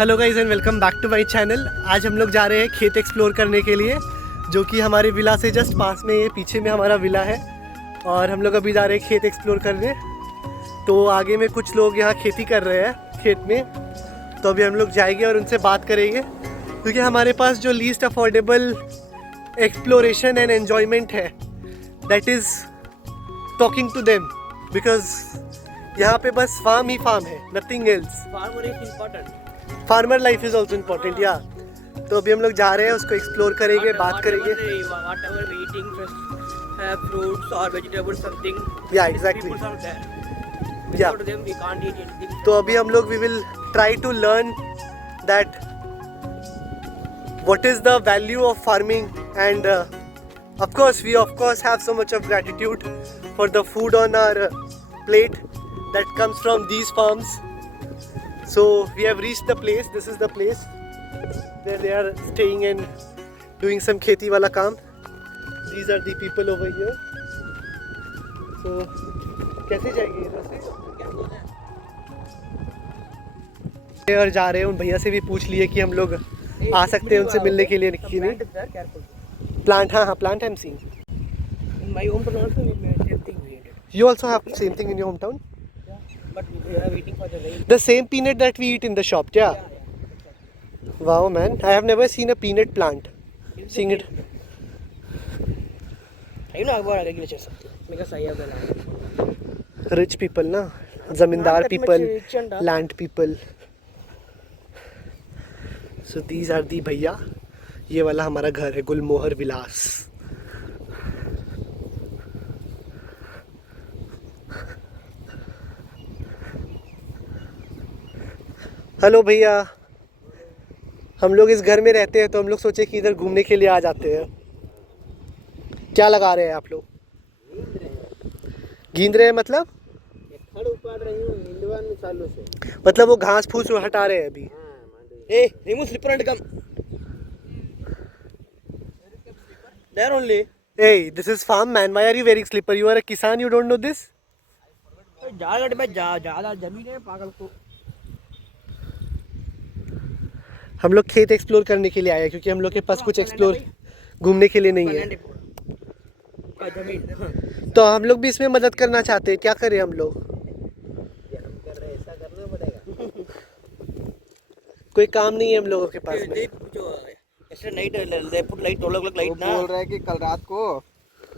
Hello guys and welcome back to my channel. आज हम लोग जा रहे हैं खेत एक्सप्लोर करने के लिए, जो कि हमारे विला से जस्ट पास में, ये पीछे में हमारा विला है। और हम लोग अभी जा रहे हैं खेत एक्सप्लोर करने। तो आगे में कुछ लोग यहाँ खेती कर रहे हैं खेत में, तो अभी हम लोग जाएंगे और उनसे बात करेंगे, क्योंकि हमारे पास जो least affordable exploration and enjoyment है, that is talking to them, because यहाँ पे बस फार्म ही फार्म है, nothing else. Farmer life is also important या। तो अभी हम लोग जा रहे हैं, उसको एक्सप्लोर करेंगे, बात करेंगे। या एग्जैक्टली या। तो अभी हम लोग we will try to learn that what is the value of farming, and of course we have so much of gratitude for the food on our plate that comes from these farms. So we have reached the place. This is the place where they are staying and doing some kheti wala kaam. These are the people over here. So कैसे जाएंगे इधर से? और जा रहे हैं, उन भैया से भी पूछ लिए कि हम लोग आ सकते हैं उनसे मिलने के लिए कि नहीं। प्लांट, हाँ plant I am seeing. In my hometown also we made same thing we did. You also have same thing in your hometown? But we are waiting for the rain. The same peanut that we eat in the shop, yeah? Wow man, I have never seen a peanut plant. Seeing it. I know about agriculture something because I have the land. Rich people ना, जमींदार Not that people, much rich and land people. So these are the भैया। ये वाला हमारा घर है, गुलमोहर विलास। Hello भैया, हम लोग इस घर में रहते हैं, तो हम लोग सोचे कि इधर घूमने के लिए आ जाते हैं। क्या लगा रहे हैं आप लोग? गींद रहे हैं मतलब? खड़ उपाड़ रही हूँ हिंदुआन में चालू से। मतलब वो घास फूस हटा रहे हैं अभी। Hey, remove slipper and come. There only. Hey, this is farm man. Why are you wearing slipper? You are a kisan. You don't know this? जागड़ में ज्यादा जमीन है पागल को। हम लोग खेत एक्सप्लोर करने के लिए आए हैं, क्योंकि हम लोग के पास कुछ एक्सप्लोर घूमने के लिए नहीं है। जमीन तो हम लोग भी इसमें मदद करना चाहते हैं। क्या करें हम लोग? ऐसा करना पड़ेगा। कोई काम नहीं है हम लोगों के पास में। ऐसे नाइट ले पुट लाइट अलग अलग लाइट ना बोल रहा है कि कल रात को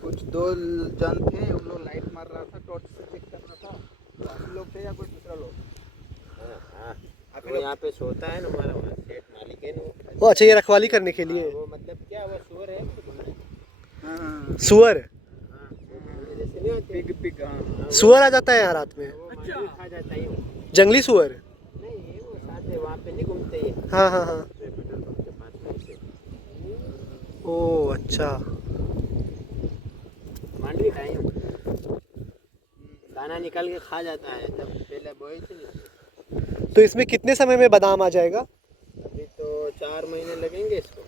कुछ दो जन थे, उन लोग लाइट मार रहा था, टॉर्च से चेक कर रहा था। तो हम लोग थे या कोई दूसरा लोग? वो यहाँ पे सोता है ना, हमारा वहाँ सेठ मालिक है ना वो अच्छा, ये रखवाली करने के लिए। वो मतलब क्या वो सुअर है हाँ, सुअर? जैसे नहीं होते पिग पिग, हाँ। सुअर आ जाता है यहाँ रात में? वो मछली खा जाता है वो। जंगली सुअर? नहीं वो साथ में वहाँ पे नहीं घूमते ये हाँ हाँ हाँ। पेट्रोल पंप के पास में से ओह अच्छा। मांडवी खाए हैं। दाना निकाल के खा जाता है। तब पहले बोए थे ना। तो इसमें कितने समय में बादाम आ जाएगा? अभी तो 4 महीने लगेंगे इसको।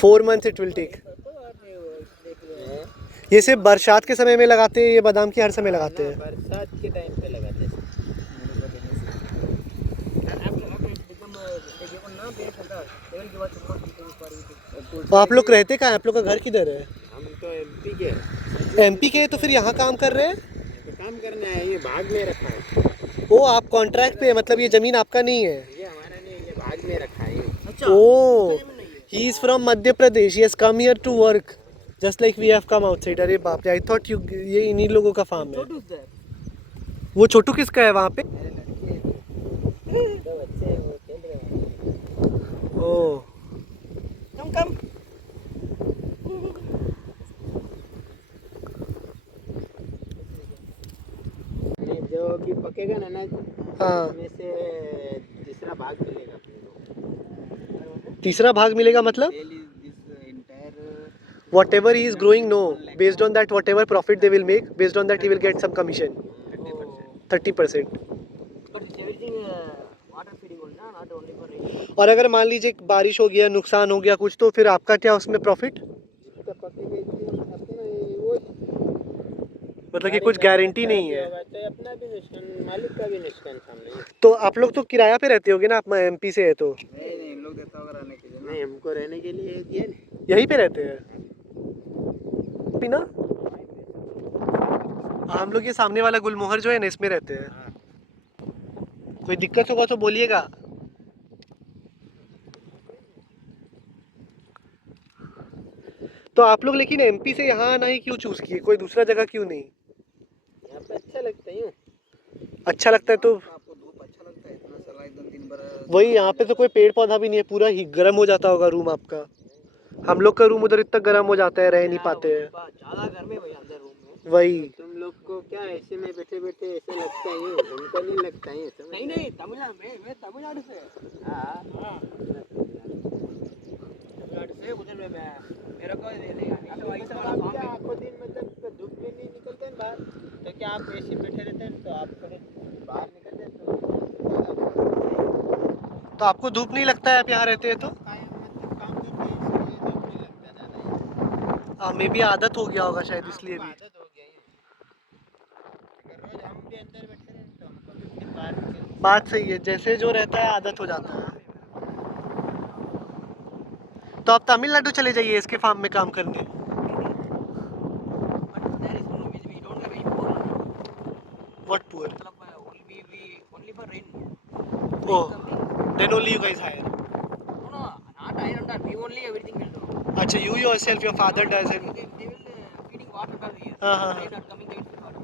4 months it will take। ये सिर्फ बरसात के समय में लगाते हैं ये बादाम, की हर समय लगाते हैं? बरसात के टाइम पे लगाते हैं। तो आप लोग रहते कहाँ हैं? आप लोग का घर किधर है? हम तो एमपी के। एमपी के? तो फिर यहाँ काम कर रहे हैं? काम करने आए, ये भाग में रखा है। ओ आप कॉन्ट्रैक्ट पे, मतलब ये जमीन आपका नहीं है? ये हमारा नहीं, ये भाग में रखा है। Oh he is from Madhya Pradesh, he has come here to work just like we have come outside. अरे बाप रे, आई थॉट यू ये इन्हीं लोगों का फार्म है। वो छोटू किसका है वहाँ पे? तो बच्चे हैं, वो खेल रहे हैं। ओ कम नहीं, जो भी पकेगा ना अनाज, हाँ। उसमें से तीसरा भाग मिलेगा अपने को। तीसरा भाग मिलेगा मतलब? Whatever he is growing, no. Based on that, whatever profit they will make, based on that he will get some commission. 30%. but everything water feeding only not only for rain. और अगर मान लीजिए बारिश हो गया, नुकसान हो गया कुछ, तो फिर आपका क्या उसमें प्रॉफिट? मतलब कि कुछ गारंटी नहीं है। अपना भी नुकसान मालिक का भी नुकसान सामने। तो आप लोग तो किराया पे रहते होगे ना, आप एमपी से है तो? नहीं इन लोग देता होगा रहने के लिए ना। नहीं, हमको रहने के लिए दिए नहीं। यहीं पे रहते हैं बिना? हम लोग ये सामने वाला गुलमोहर जो है ना, इसमें रहते हैं। कोई दिक्कत होगा तो बोलिएगा। तो आप लोग लेकिन एमपी से यहाँ आना ही क्यों चूज किए, कोई दूसरा जगह क्यों नहीं? यहाँ पे अच्छा लगता है। अच्छा लगता है तो आपको धूप अच्छा लगता है इतना सारा एकदम दिन भर? वही, यहाँ पे तो कोई पेड़ पौधा भी नहीं है, पूरा ही गर्म हो जाता होगा रूम आपका। हम लोग का रूम उधर इतना गर्म हो जाता है, रह नहीं पाते हैं। ज्यादा गर्मी है भाई अंदर रूम में। वही तुम लोग को क्या ऐसे में बैठे बैठे ऐसे लगता है, हमको नहीं लगता है। नहीं नहीं, तमिलनाडु में, मैं तमिलनाडु से। हाँ, तमिलनाडु से उधर में मैं मेरे को दे देगा। तो ऐसा वाला आप काम क्या है। आखो दिन मतलब धूप में नहीं निकलते हैं बाहर, तो क्या आप ऐसे बैठे रहते हैं, तो आप कभी बाहर निकलते हैं तो आपको धूप नहीं लगता है आप यहाँ रहते हैं तो? कायम मतलब काम करते हैं, इसलिए धूप नहीं लगता ज़्यादा। मे भी आदत हो गया होगा शायद, इसलिए भी। आदत हो गया है। अगर रोज हम भी अंदर बैठे रहे तो हमको भी फिर बाहर निकल। बात सही है, जैसे जो रहता है आदत हो जाता है। तो आप तमिलनाडु चले जाइए इसके फार्म में काम करने। But there is no we don't have any poor. What poor? मतलब only for rain. Oh, then only you guys hire. No, not iron that. We only everything will do. अच्छा, you yourself, your father does it. They will feeding water down here. हाँ। Rain not coming, they will feed water.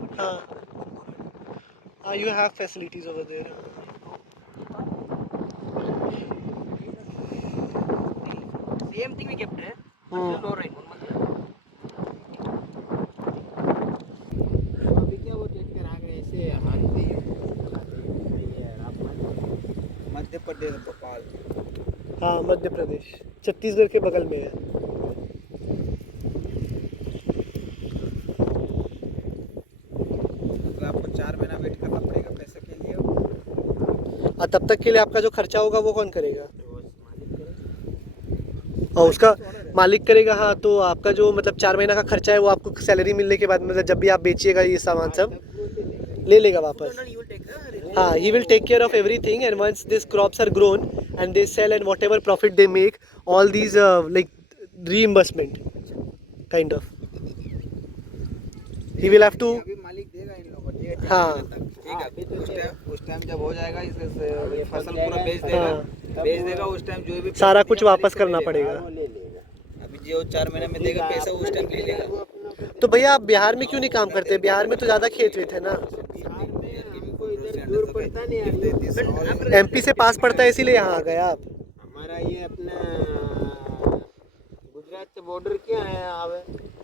हाँ, you have facilities over there. Same thing we kept there. No rain. 1 month. अभी क्या वो tractor आ गए ऐसे हमारे लिए मध्य प्रदेश भोपाल। हाँ, मध्य प्रदेश, छत्तीसगढ़ के बगल में है। तो आपको 4 महीना वेट करना पड़ेगा पैसे के लिए। और तब तक के लिए आपका जो खर्चा होगा वो कौन करेगा? और उसका मालिक करेगा। हाँ, तो आपका जो मतलब 4 महीना का खर्चा है वो आपको सैलरी मिलने के बाद, मतलब जब भी आप बेचिएगा ये सामान सब ले लेगा वापस। You will take हाँ, he will take care of everything, and once these crops are grown and they sell, and whatever profit they make, all these like reimbursement kind of he will have to। अभी मालिक देगा इन लोगों को, ठीक है? हाँ। ठीक है, उस टाइम जब हो जाएगा इससे फसल पूरा बेच देगा उस टाइम जो भी सारा कुछ वापस करना पड़ेगा। ले लेगा। अभी जो 4 महीने में देगा पैसा उस टाइम ले लेगा। तो भैया आप बिहार में क्यों नहीं काम करते? बिहार में तो ज़्यादा खेत वेत है ना। हमको इधर दूर पड़ता नहीं है। एमपी से पास पड़ता है, इसीलिए यहाँ आ गए आप। हमारा ये अपना गुजरात से बॉर्डर क्या है आवे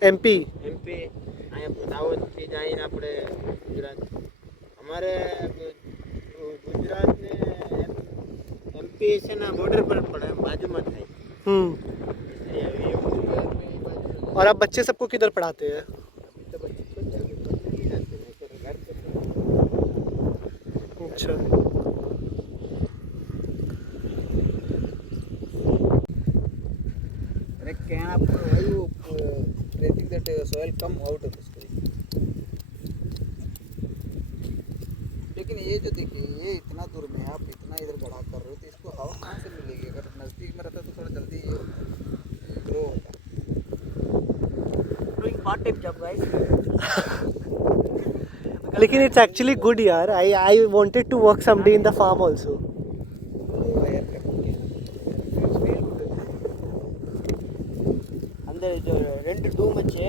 एमपी एमपी आया दावत की जाए ना पड़े गुजरात हमारे गुजरात में एमपी से ना बॉर्डर पर पड़ा है, बाजू में था इसलिए अभी गुजरात में ही बाजू में। और आप बच्चे सबको किधर पढ़ाते हैं? तो बच्चे छोटे अभी पढ़ने नहीं जाते हैं, तो घर पे अच्छा, अरे can आपको वही वो breathing that soil come out of उसको। लेकिन ये जो देखिए ये इतना दूर में आप इतना इधर गढ़ा कर रहे हो तो इसको हवा कहाँ से मिलेगी? अगर नज़दीक में रहता तो थोड़ा जल्दी ग्रो होता। doing part time job, guys. लेकिन इट्स एक्चुअली गुड यार। I wanted to work someday in the farm also. अंदर जो रेंट रूम अच्छे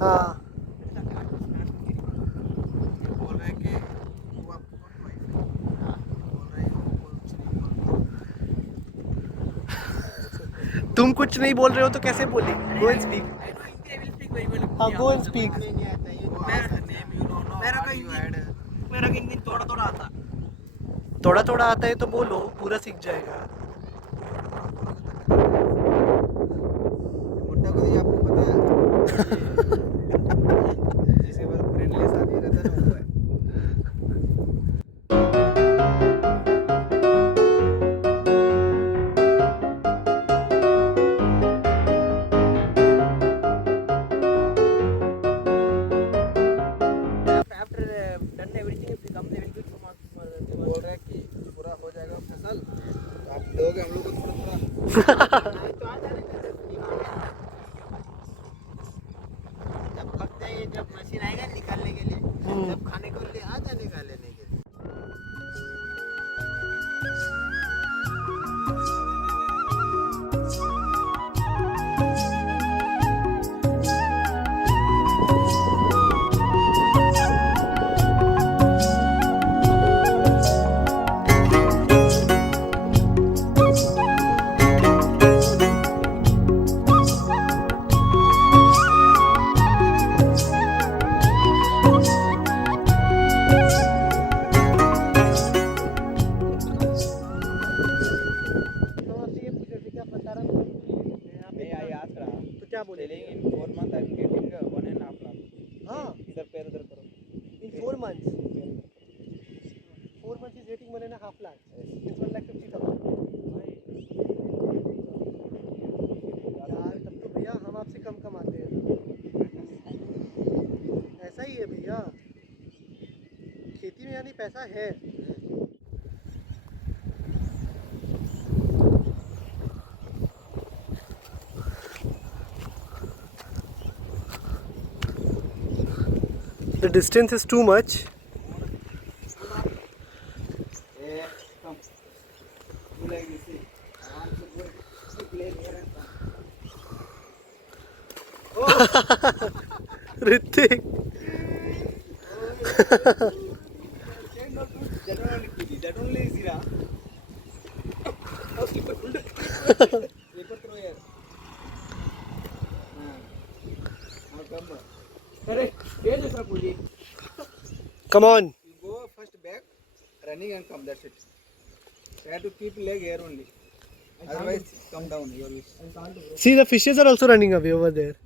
हाँ, बोल रहे हैं कि वो आपको बोल रहे हो कुछ नहीं बोल। तुम कुछ नहीं बोल रहे हो तो कैसे बोलेंगे? Go and speak. हाँ, गो एंड स्पीक। मेरा हिंदी थोड़ा थोड़ा आता। थोड़ा थोड़ा आता है तो बोलो, पूरा सीख जाएगा। मोटा को ये आपको पता है जिसे बस फ्रेंडली आदमी रहता है ना वो है। तो आ जाने का जब वक्त है, जब मशीन आएगा निकालने के लिए, जब खाने को लिए आ जाने का लेने के लिए। तो आपसे ये पूछ रहे थे कि आप बता रहा यहाँ पे I asked her, तो क्या बोले telling in 4 months I'm getting 1.5 lakh. हाँ इधर पैर उधर करो. in 4 months 4 months is getting 1.5 lakh means 1,50,000 यार तब तो भैया हम आपसे कम कमाते हैं ऐसा ही है भैया खेती में यानी पैसा है The distance is too much. Hey, come. You like this? See? I want to go play here and come. Ritik. That only is Zira. Oh, slipper throw here. Now come. Correct. Here is Puli. Come on. You go first back, running and come. That's it. Try to keep leg here only. Otherwise, come down. Your wish. See the fishes are also running away over there.